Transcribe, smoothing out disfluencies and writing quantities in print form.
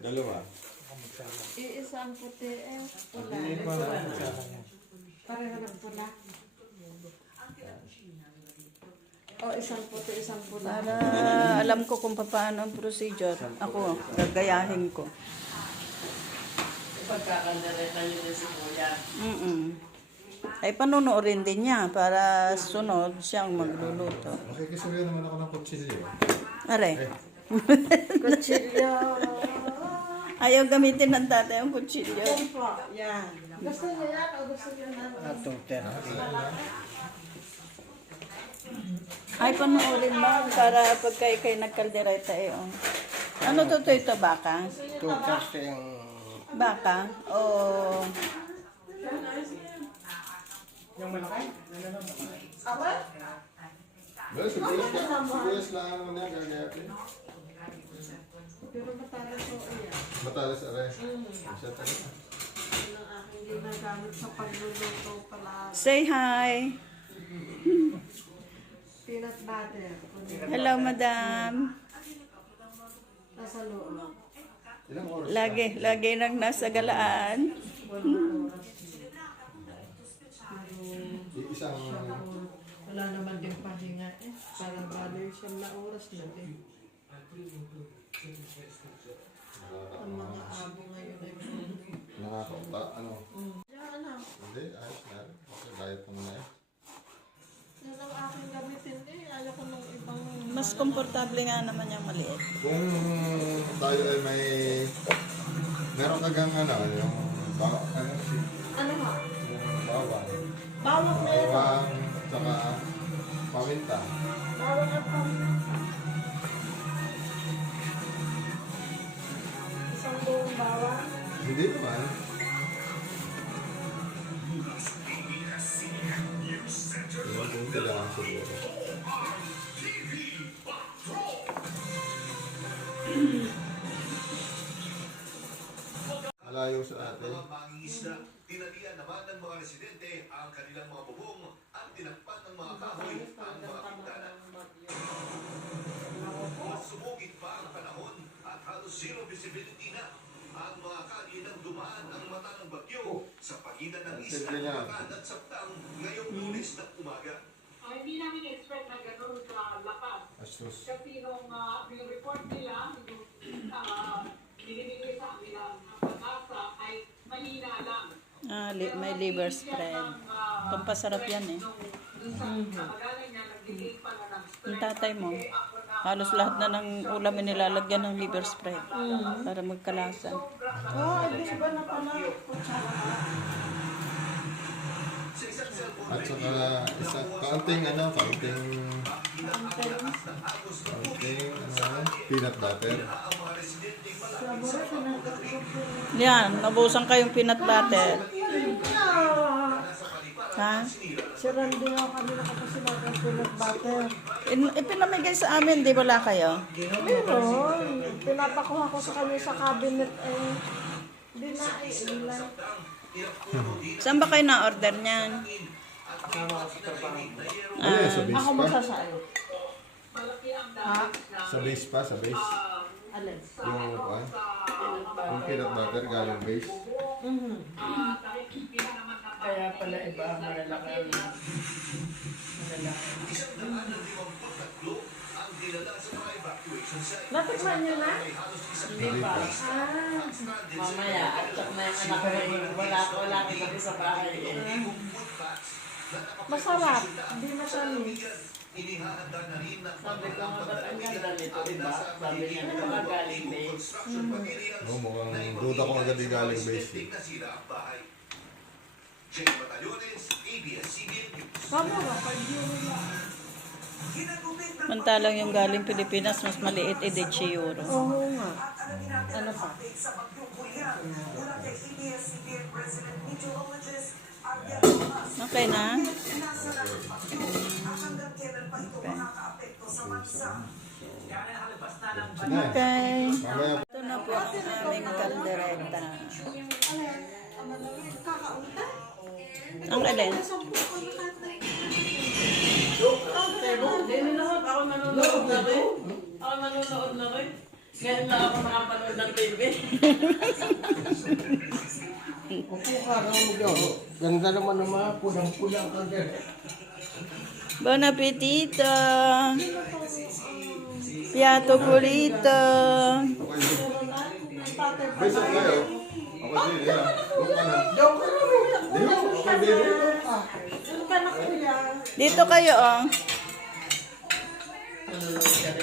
Dalawa. Iisang puti eh. Pula. Hindi pa lang. Pareho ng pula. O isang puti, isang pula. Para alam ko kung paano ang procedure. Ako, gagayahin ko. Pagkakandareta nyo din si Kuya. Ay, panunuorin din niya para sunod siyang magluluto. Makikisuyo naman ako ng kutsilyo. Are, Kutsilyo. ayaw gamitin ng tatay ang kutsilyo. Po, yan. Gusto niyo yan o gusto niyo na? Ay, panuorin mo para pagka ikay nagkaldereta eh. Oh. Ano to ito, baka? Baka? O... Well, sibuyas lang naman yan, gagayatin. Pero matalas po yan. Matalas aray. Siya talaga. Yun ang aking ginagamit sa pagluluto pala. Say hi! Peanut butter. Hello, madam. Nasa loob. Ilang oras Lagi nang nasa galaan. Isang... Wala naman din pahinga eh. Parang bali siyang na oras na din. Ang mga abo ngayon ay Nakakauta, ano? Yan na. Hindi, ayos na. Kasi diet mo na eh. Yan ang aking gamitin eh. Ayaw ko ng ibang... Mas komportable nga naman yung maliit. Kung tayo ay may... Meron kagang ano, yung... Ano, Ano ha? yung bawang. Bawang meron. Bawang, tsaka paminta. Bawang at paminta. Isang buong bawang. Hindi naman. Yung kung kailangan siguro. Malayo sa atin. Tinalian naman ng mga residente ang kanilang mga bubong at tinakpan ng mga kahoy ang mga pintana. Mas sumugit pa ang panahon at halos zero visibility na ang mga kalye ng dumaan ang mata ng bagyo sa pagitan ng isla ng Bacan at Saptang ngayong Lunes ng umaga. Hindi namin expect na gano'n sa lakas. Asus. Kasi nung report nila, binibigay sa amin ang pag-asa ay mahina lang. May liver spread. Pampasarap yan eh. Yung tatay mo, halos lahat na ng ulam ay nilalagyan ng liver spread para magkalasa. Oh, di ba na pala? At saka kaunting peanut butter. Yan, nabusan kayong peanut butter. Ha? Si Randy nga kami nakapasilat ng peanut butter. Ipinamigay sa amin, di wala kayo? Meron. Pinapakuha ko sa kanya sa cabinet eh. Hindi na ilan. Saan ba kayo na-order niyan? Ano yun, sa base Ako pa? magsasayo. Ha? Sa base pa, sa base. Alin? Yung peanut butter galing base. Kaya pala iba, malalaki ang Natikman niyo na? Hindi pa. Mamaya, at saka na yung anak ko eh. Wala kita sa bahay eh. Masarap. Hindi matamis. Sabi ko nga ba't ang ganda nito, diba? Sabi niya, di ba galing base? Oh, mukhang duda ko agad yung galing base. Kamo ba? Pag-euro lang. Mantalang yung galing Pilipinas, mas maliit, 10 euro. Oo nga. Ano pa? Okay na? Okay. Mamaya Ito na po ang aming kaldereta. Ang alin? Hindi lahat ako nanonood na rin. Ako nanonood na rin. Ngayon lang ako nakapanood ng TV. Opo ka raw mo. Ganda naman ng mga pulang-pulang ka dyan. Buon appetito! Piatto pulito! Bisa kayo. Ako din, yan. Doon ka na. Diyan ka raw mo. Dito, ako din. Ano ka na kuya? Dito kayo, oh. Ano lang yan?